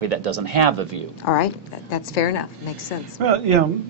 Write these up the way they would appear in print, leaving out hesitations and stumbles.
that doesn't have a view. All right, that's fair enough. Makes sense. Well, you know,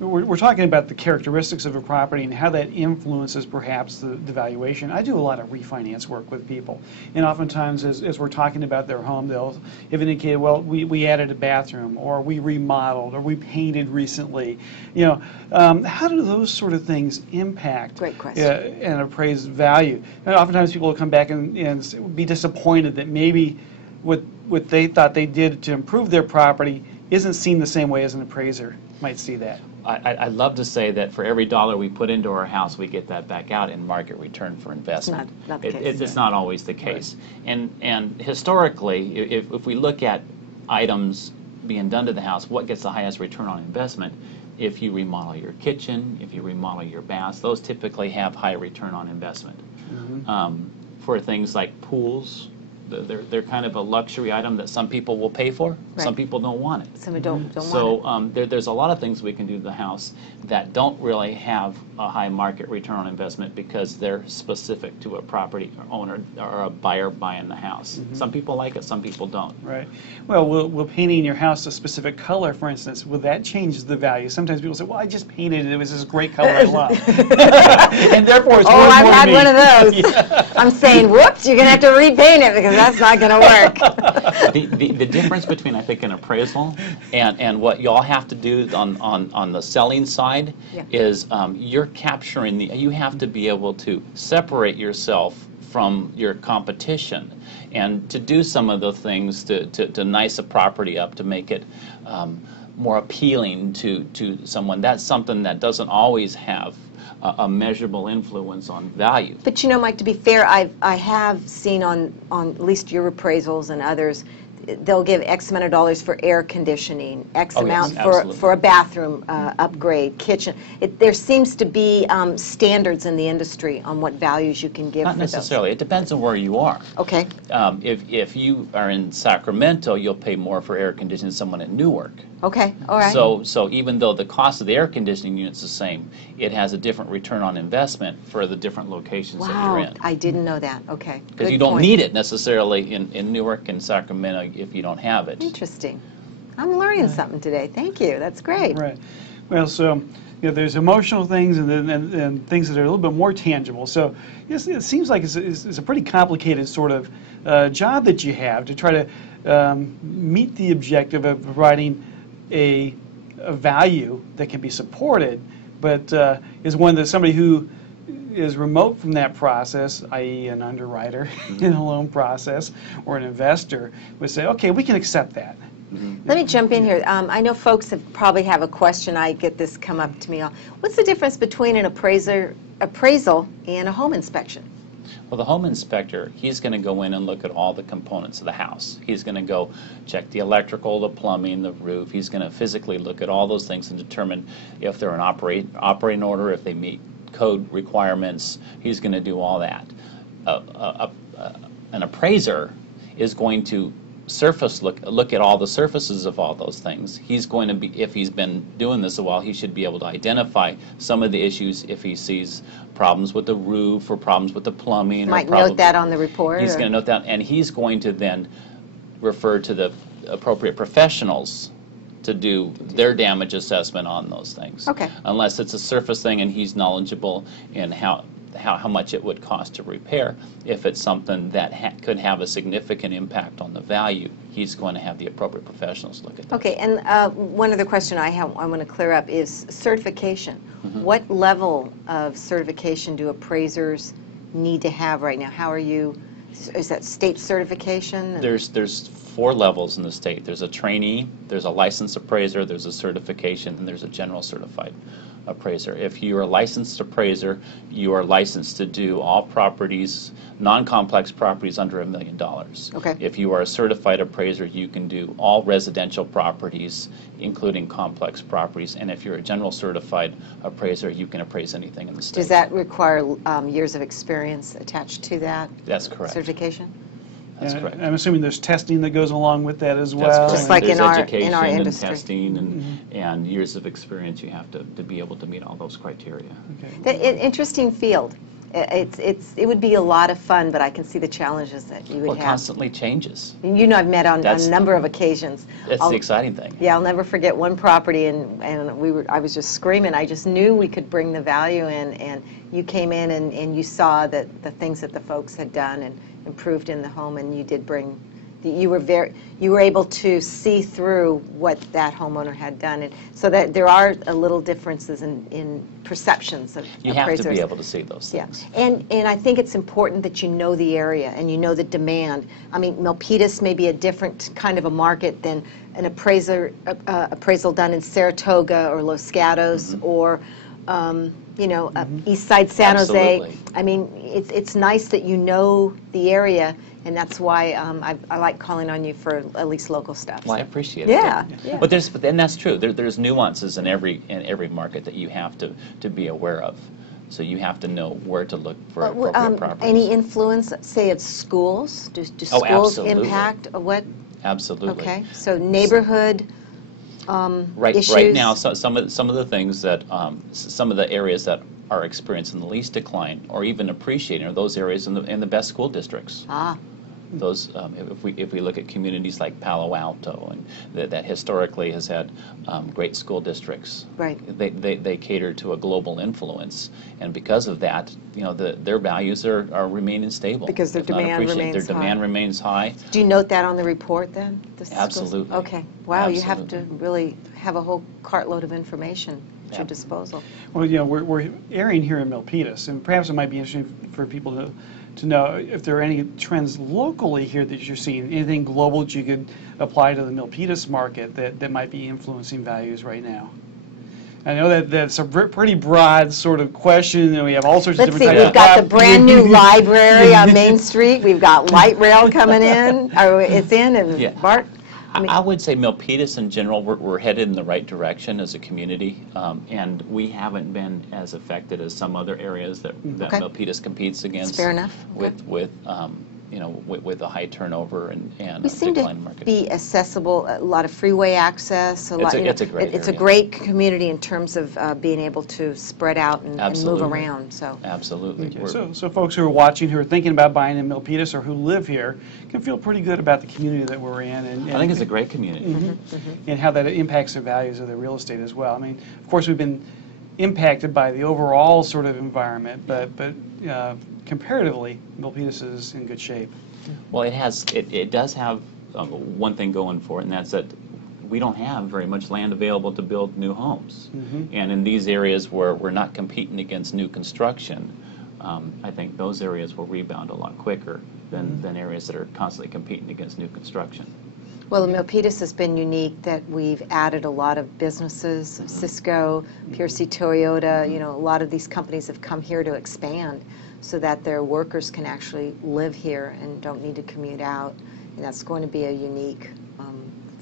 we're talking about the characteristics of a property and how that influences perhaps the valuation. I do a lot of refinance work with people, and oftentimes as we're talking about their home, they'll have indicated, well, we added a bathroom, or we remodeled, or we painted recently. You know, how do those sort of things impact Great question. An appraised value? And oftentimes people will come back and be disappointed that maybe what they thought they did to improve their property isn't seen the same way as an appraiser might see that. I'd love to say that for every dollar we put into our house, we get that back out in market return for investment. It's not the case. It's not always the case. Right. And historically, if we look at items being done to the house, what gets the highest return on investment? If you remodel your kitchen, if you remodel your baths, those typically have high return on investment. Mm-hmm. For things like pools, they're kind of a luxury item that some people will pay for. Right. Some people don't want it. Some don't want it. So there's a lot of things we can do to the house that don't really have a high market return on investment because they're specific to a property owner or a buyer buying the house. Mm-hmm. Some people like it, some people don't. Right. Well, will painting your house a specific color, for instance, will that change the value? Sometimes people say, well, I just painted it. It was this great color I love. And therefore it's worth I've more had to me. one of those. Yeah. I'm saying, whoops, you're going to have to repaint it because that's not going to work. The difference between, I think, an appraisal and what y'all have to do on the selling side is you're capturing you have to be able to separate yourself from your competition and to do some of the things to nice a property up, to make it more appealing to someone. That's something that doesn't always have a measurable influence on value. But you know, Mike, to be fair, I have seen on at least your appraisals and others, they'll give X amount of dollars for air conditioning, X amount for a bathroom upgrade, kitchen. There seems to be standards in the industry on what values you can give. Not necessarily. It depends on where you are. Okay. If you are in Sacramento, you'll pay more for air conditioning than someone in Newark. Okay. All right. So even though the cost of the air conditioning unit is the same, it has a different return on investment for the different locations that you're in. I didn't know that. Okay. Because you don't need it necessarily in Newark and Sacramento if you don't have it. Interesting. I'm learning something today. Thank you. That's great. Right. Well, so there's emotional things and things that are a little bit more tangible. So yes, it seems like it's a pretty complicated sort of job that you have to try to meet the objective of providing a value that can be supported, but is one that somebody who is remote from that process, i.e. an underwriter in a loan process or an investor, would say, okay, we can accept that. Let me jump in here. I know folks probably have a question. I get this come up to me. What's the difference between an appraisal and a home inspection? Well, the home inspector, he's going to go in and look at all the components of the house. He's going to go check the electrical, the plumbing, the roof. He's going to physically look at all those things and determine if they're in operating order, if they meet code requirements. He's going to do all that. An appraiser is going to look at all the surfaces of all those things. He's going to be, if he's been doing this a while, he should be able to identify some of the issues if he sees problems with the roof or problems with the plumbing. Might note that on the report. He's going to note that, and he's going to then refer to the appropriate professionals to do their damage assessment on those things. Okay. Unless it's a surface thing and he's knowledgeable in how much it would cost to repair. If it's something that could have a significant impact on the value, he's going to have the appropriate professionals look at that. Okay, and one other question I want to clear up is certification. Mm-hmm. What level of certification do appraisers need to have right now? How are you, is that state certification? There's 4 levels in the state. There's a trainee, there's a licensed appraiser, there's a certification, and there's a general certified appraiser. If you're a licensed appraiser, you are licensed to do all properties, non-complex properties under $1 million. Okay. If you are a certified appraiser, you can do all residential properties, including complex properties. And if you're a general certified appraiser, you can appraise anything in the state. Does that require years of experience attached to that? That's correct. Certification? That's correct. I'm assuming there's testing that goes along with that as well. That's correct. Just like there's in our education industry. and testing and years of experience. You have to be able to meet all those criteria. Okay. Interesting field. It would be a lot of fun, but I can see the challenges that you would Well, it have. constantly changes. You know, I've met on a number of occasions. That's the exciting thing. Yeah, I'll never forget one property, and I was just screaming. I just knew we could bring the value in, and you came in and you saw that the things that the folks had done and improved in the home, and you did bring. You were able to see through what that homeowner had done, and so that there are a little differences in perceptions of You appraisers. have to be able to see those things. Yeah, and I think it's important that you know the area and you know the demand. I mean, Milpitas may be a different kind of a market than an appraisal done in Saratoga or Los Gatos or East Side San Absolutely. Jose. I mean, it's nice that you know the area, and that's why I like calling on you for at least local stuff. Well, I appreciate Yeah, it. yeah. But then that's true. There's nuances in every market that you have to be aware of. So you have to know where to look for appropriate properties. Any influence, say, of schools? Do schools absolutely. impact what? Absolutely. Okay, so neighborhood issues. Right now, some of the things that some of the areas that are experiencing the least decline or even appreciating are those areas in the best school districts. Ah. Those, if we look at communities like Palo Alto, and that historically has had great school districts, Right. They cater to a global influence, and because of that, their values are remaining stable. Because their if not demand appreciated. remains Their demand remains high. Do you note that on the report then? The schools? Absolutely. Okay. Wow, you have to Absolutely. really have a whole cartload of information at your Yeah. disposal. Well, we're airing here in Milpitas, and perhaps it might be interesting for people to know if there are any trends locally here that you're seeing, anything global that you could apply to the Milpitas market that might be influencing values right now. I know that's a pretty broad sort of question, and we have all sorts of Let's different see, types we've got the brand new library on Main Street. We've got light rail coming in. It's in, and Yeah. Bart? I would say Milpitas in general, we're headed in the right direction as a community, and we haven't been as affected as some other areas that Okay. Milpitas competes against. Fair enough. With a high turnover and We seem to declining market. be accessible, a lot of freeway access. It's a great It's a area. great community in terms of being able to spread out and move Absolutely. around. So Absolutely. Okay, so folks who are watching, who are thinking about buying in Milpitas or who live here, can feel pretty good about the community that we're in. And I think it's a great community. and how that impacts the values of the real estate as well. I mean, of course, we've been impacted by the overall sort of environment, but comparatively, Milpitas is in good shape. Well, it does have one thing going for it, and that's that we don't have very much land available to build new homes. And in these areas where we're not competing against new construction, I think those areas will rebound a lot quicker than areas that are constantly competing against new construction. Well, Milpitas has been unique that we've added a lot of businesses, Cisco, PRC Toyota, a lot of these companies have come here to expand so that their workers can actually live here and don't need to commute out. And that's going to be a unique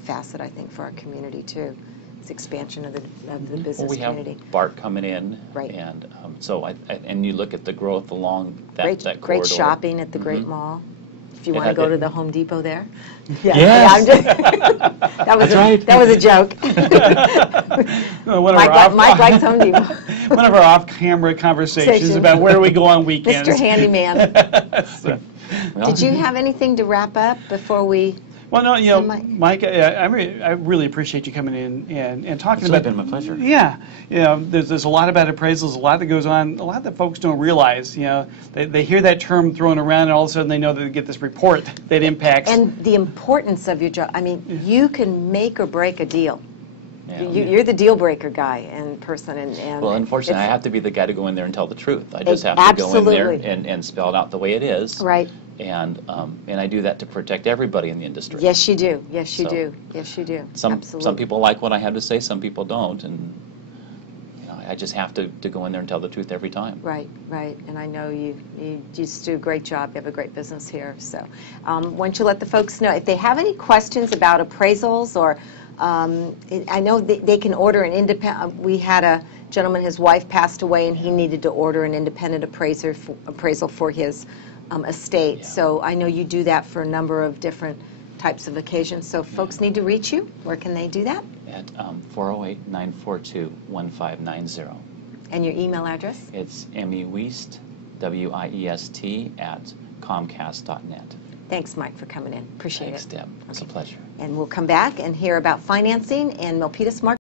facet, I think, for our community, too. It's expansion of the business Well, we community. have BART coming in, Right. and and you look at the growth along that corridor. Great shopping at the Great Mall. If you It want to had- go to the Home Depot there. Yes. That was a joke. One of our Mike likes Home Depot. one of our off-camera conversations about where we go on weekends. Mr. Handyman. So, Well, Did you have anything to wrap up before we? well, no, So Mike- Mike, I really appreciate you coming in and talking It's about. been my pleasure. Yeah, there's a lot about appraisals, a lot that goes on, a lot that folks don't realize. They hear that term thrown around, and all of a sudden they know that they get this report that impacts. And the importance of your job. I mean, you can make or break a deal. Yeah. You're the deal breaker guy in person. And Well, unfortunately, I it's- have to be the guy to go in there and tell the truth. I just have to go in there Absolutely. and spell it out the way it is. Right. And I do that to protect everybody in the industry. Yes, you do. Yes, you So, do. Yes, you do. Some Absolutely. people like what I have to say, some people don't, and I just have to go in there and tell the truth every time. Right, right. And I know you just do a great job. You have a great business here. So why don't you let the folks know if they have any questions about appraisals or I know they can order an independent. We had a gentleman, his wife passed away, and he needed to order an independent appraisal for his estate. Yeah. So I know you do that for a number of different types of occasions. So folks need to reach you. Where can they do that? At 408-942-1590. And your email address? It's MEWeast wiest@comcast.net. Thanks, Mike, for coming in. Appreciate Thanks, it. Deb. It was a pleasure. And we'll come back and hear about financing and Milpitas Market.